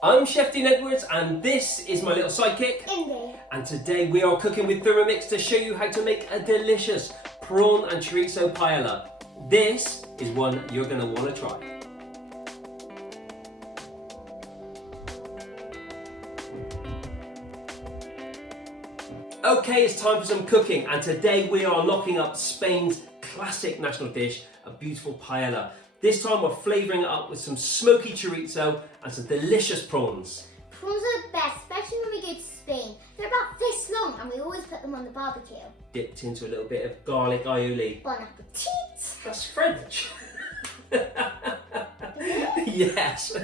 I'm Chef Dean Edwards and this is my little sidekick. Indy. And today we are cooking with Thermomix to show you how to make a delicious prawn and chorizo paella. This is one you're going to want to try. Okay, it's time for some cooking and today we are knocking up Spain's classic national dish, a beautiful paella. This time we're flavouring it up with some smoky chorizo and some delicious prawns. Prawns are the best, especially when we go to Spain. They're about this long and we always put them on the barbecue. Dipped into a little bit of garlic aioli. Bon appetit! That's French. Yes.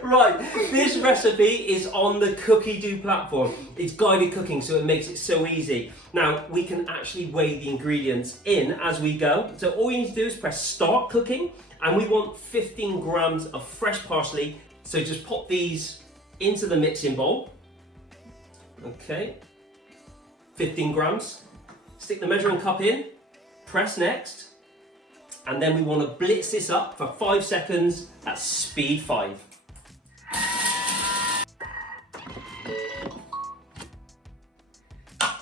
Right, this recipe is on the Cookidoo platform. It's guided cooking, so it makes it so easy. Now, we can actually weigh the ingredients in as we go. So all you need to do is press start cooking, and we want 15 grams of fresh parsley. So just pop these into the mixing bowl. Okay, 15 grams. Stick the measuring cup in, press next. And then we want to blitz this up for 5 seconds at speed 5.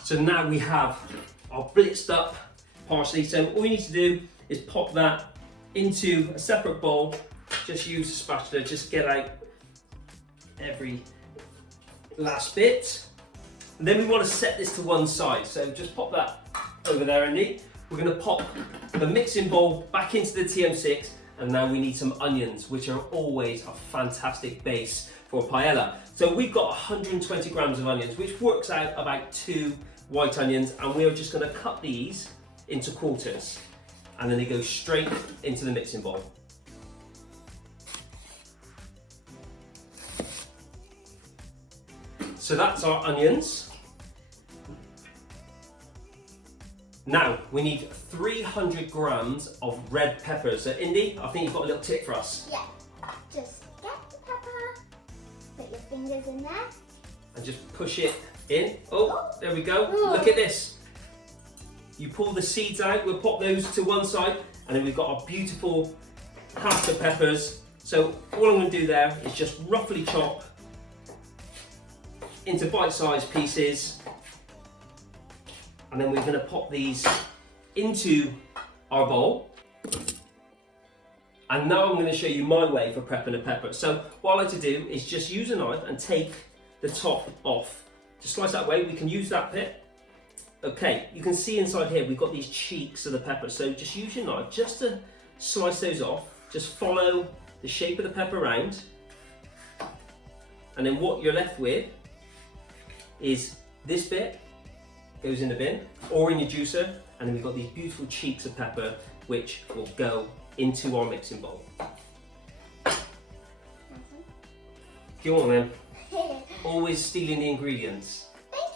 So now we have our blitzed up parsley. So all you need to do is pop that into a separate bowl. Just use the spatula, just get out every last bit. And then we want to set this to one side. So just pop that over there, Andy. We're going to pop the mixing bowl back into the TM6, and now we need some onions, which are always a fantastic base for paella. So we've got 120 grams of onions, which works out about 2 white onions, and we are just going to cut these into quarters, and then they go straight into the mixing bowl. So that's our onions. Now, we need 300 grams of red peppers. So, Indy, I think you've got a little tip for us. Yeah, just get the pepper, put your fingers in there. And just push it in. Oh, there we go. Ooh. Look at this. You pull the seeds out, we'll pop those to one side, and then we've got our beautiful pasta peppers. So, all I'm going to do there is just roughly chop into bite-sized pieces. And then we're going to pop these into our bowl. And now I'm going to show you my way for prepping a pepper. So what I like to do is just use a knife and take the top off. Just slice that way, we can use that bit. Okay, you can see inside here we've got these cheeks of the pepper. So just use your knife just to slice those off. Just follow the shape of the pepper round. And then what you're left with is this bit. Goes in the bin or in your juicer, and then we've got these beautiful cheeks of pepper which will go into our mixing bowl. Go on then. Always stealing the ingredients. Thank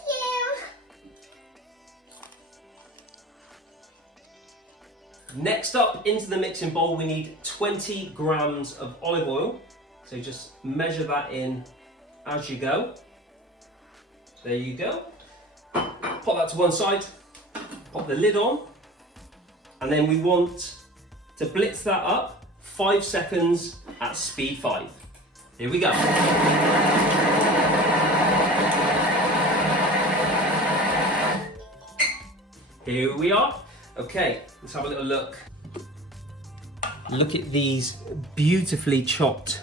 you. Next up, into the mixing bowl we need 20 grams of olive oil. So just measure that in as you go. There you go. Pop that to one side, pop the lid on, and then we want to blitz that up 5 seconds at speed 5. Here we go. Here we are. Okay, let's have a little look. Look at these beautifully chopped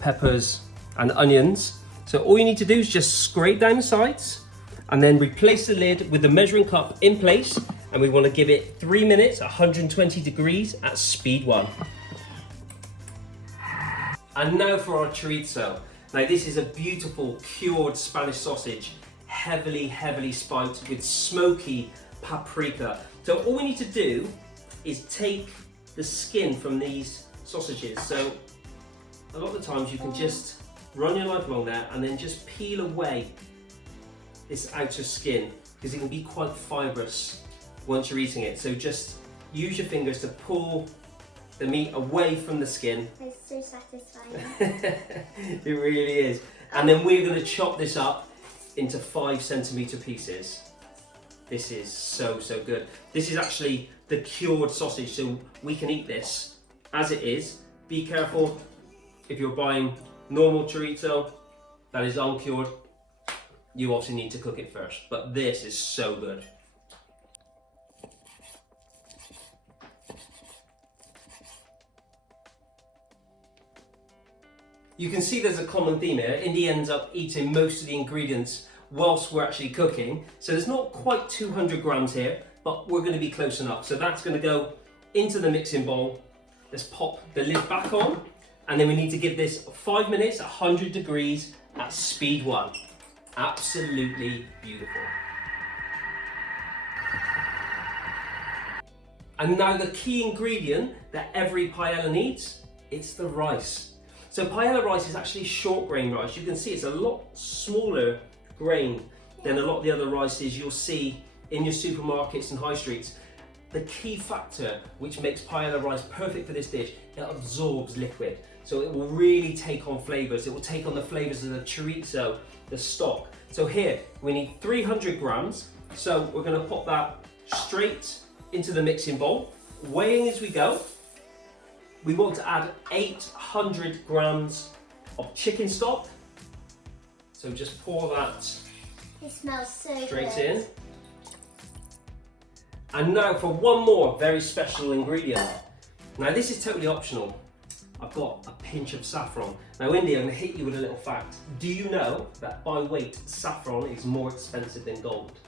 peppers and onions. So all you need to do is just scrape down the sides, and then replace the lid with the measuring cup in place, and we want to give it 3 minutes, 120 degrees at speed 1. And now for our chorizo. Now this is a beautiful cured Spanish sausage, heavily spiked with smoky paprika. So all we need to do is take the skin from these sausages. So a lot of the times you can just run your knife along there and then just peel away this outer skin, because it can be quite fibrous once you're eating it. So just use your fingers to pull the meat away from the skin. It's so satisfying. It really is. And then we're going to chop this up into 5cm pieces. This is so good. This is actually the cured sausage, so we can eat this as it is. Be careful if you're buying normal chorizo that is uncured, you obviously need to cook it first. But this is so good. You can see there's a common theme here. Indy ends up eating most of the ingredients whilst we're actually cooking. So there's not quite 200 grams here, but we're going to be close enough. So that's going to go into the mixing bowl. Let's pop the lid back on, and then we need to give this 5 minutes, 100 degrees at speed 1. Absolutely beautiful. And now the key ingredient that every paella needs, it's the rice. So paella rice is actually short grain rice. You can see it's a lot smaller grain than a lot of the other rices you'll see in your supermarkets and high streets. The key factor which makes paella rice perfect for this dish, it absorbs liquid. So it will really take on flavours. It will take on the flavours of the chorizo, the stock. So here we need 300 grams. So we're going to pop that straight into the mixing bowl, weighing as we go. We want to add 800 grams of chicken stock. So just pour that It smells so straight good. in. And now for one more very special ingredient. Now this is totally optional. I've got a pinch of saffron. Now Indy, I'm going to hit you with a little fact. Do you know that by weight, saffron is more expensive than gold?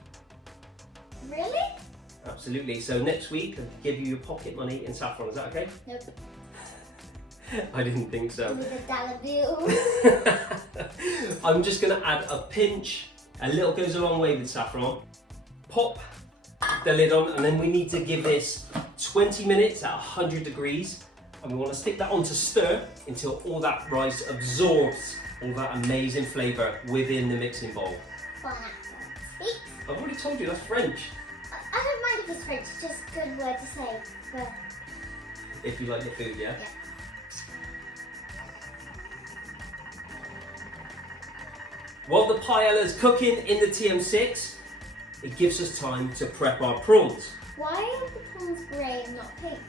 Really? Absolutely. So next week, I'll give you your pocket money in saffron. Is that okay? Nope. I didn't think so. With a dollar bill. I'm just going to add a pinch. A little goes a long way with saffron. Pop the lid on, and then we need to give this 20 minutes at 100 degrees. And we want to stick that on to stir until all that rice absorbs all that amazing flavour within the mixing bowl. Bon appetit. I've already told you, that's French. I don't mind if it's French, it's just a good word to say. But If you like the food, yeah? yeah. While the paella's cooking in the TM6, it gives us time to prep our prawns. Why are the prawns grey and not pink?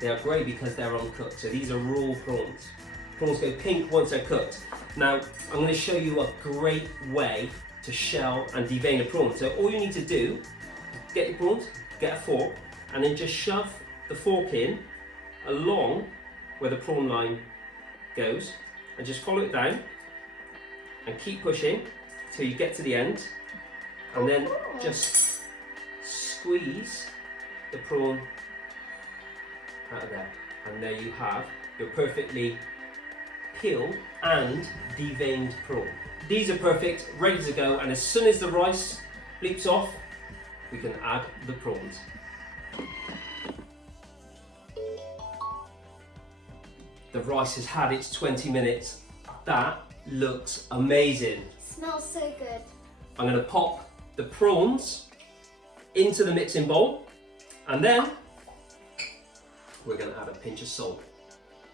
They are grey because they're uncooked, so these are raw prawns. Prawns go pink once they're cooked. Now, I'm going to show you a great way to shell and devein a prawn. So all you need to do, get your prawns, get a fork, and then just shove the fork in along where the prawn line goes, and just follow it down, and keep pushing till you get to the end, and then just squeeze the prawn out of there, and there you have your perfectly peeled and deveined prawn. These are perfect, ready to go, and as soon as the rice bleeps off, we can add the prawns. The rice has had its 20 minutes. That looks amazing. Smells so good. I'm going to pop the prawns into the mixing bowl, and then we're going to add a pinch of salt,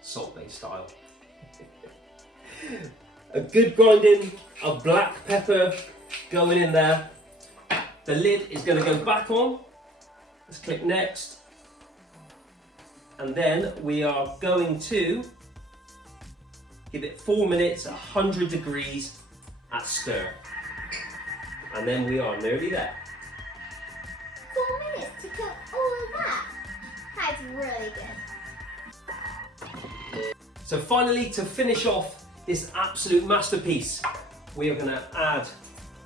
salt-based style. A good grinding of black pepper going in there. The lid is going to go back on. Let's click next. And then we are going to give it 4 minutes at 100 degrees at stir. And then we are nearly there. 4 minutes to cook all of that. That's really good. So finally, to finish off this absolute masterpiece, we are going to add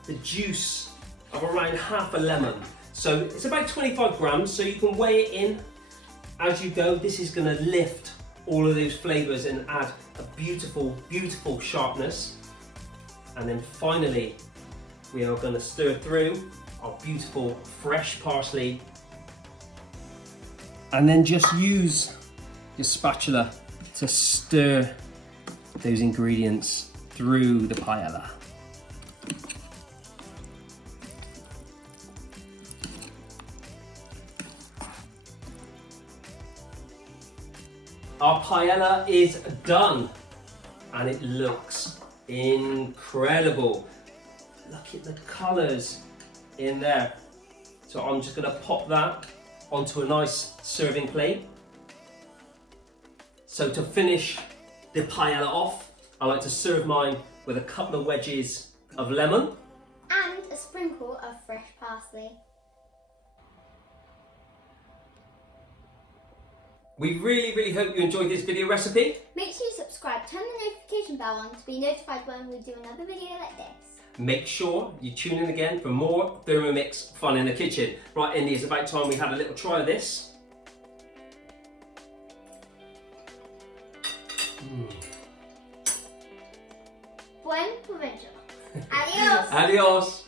the juice of around half a lemon. So it's about 25 grams, so you can weigh it in as you go. This is going to lift all of those flavours and add a beautiful, beautiful sharpness. And then finally, we are going to stir through our beautiful fresh parsley. And then just use your spatula to stir those ingredients through the paella. Our paella is done, and it looks incredible. Look at the colours in there. So I'm just going to pop that onto a nice serving plate. So to finish the paella off, I like to serve mine with a couple of wedges of lemon. And a sprinkle of fresh parsley. We really hope you enjoyed this video recipe. Make sure you subscribe, turn the notification bell on to be notified when we do another video like this. Make sure you tune in again for more Thermomix fun in the kitchen. Right, Indy, it's about time we had a little try of this. Buen provecho. Adios. Adios.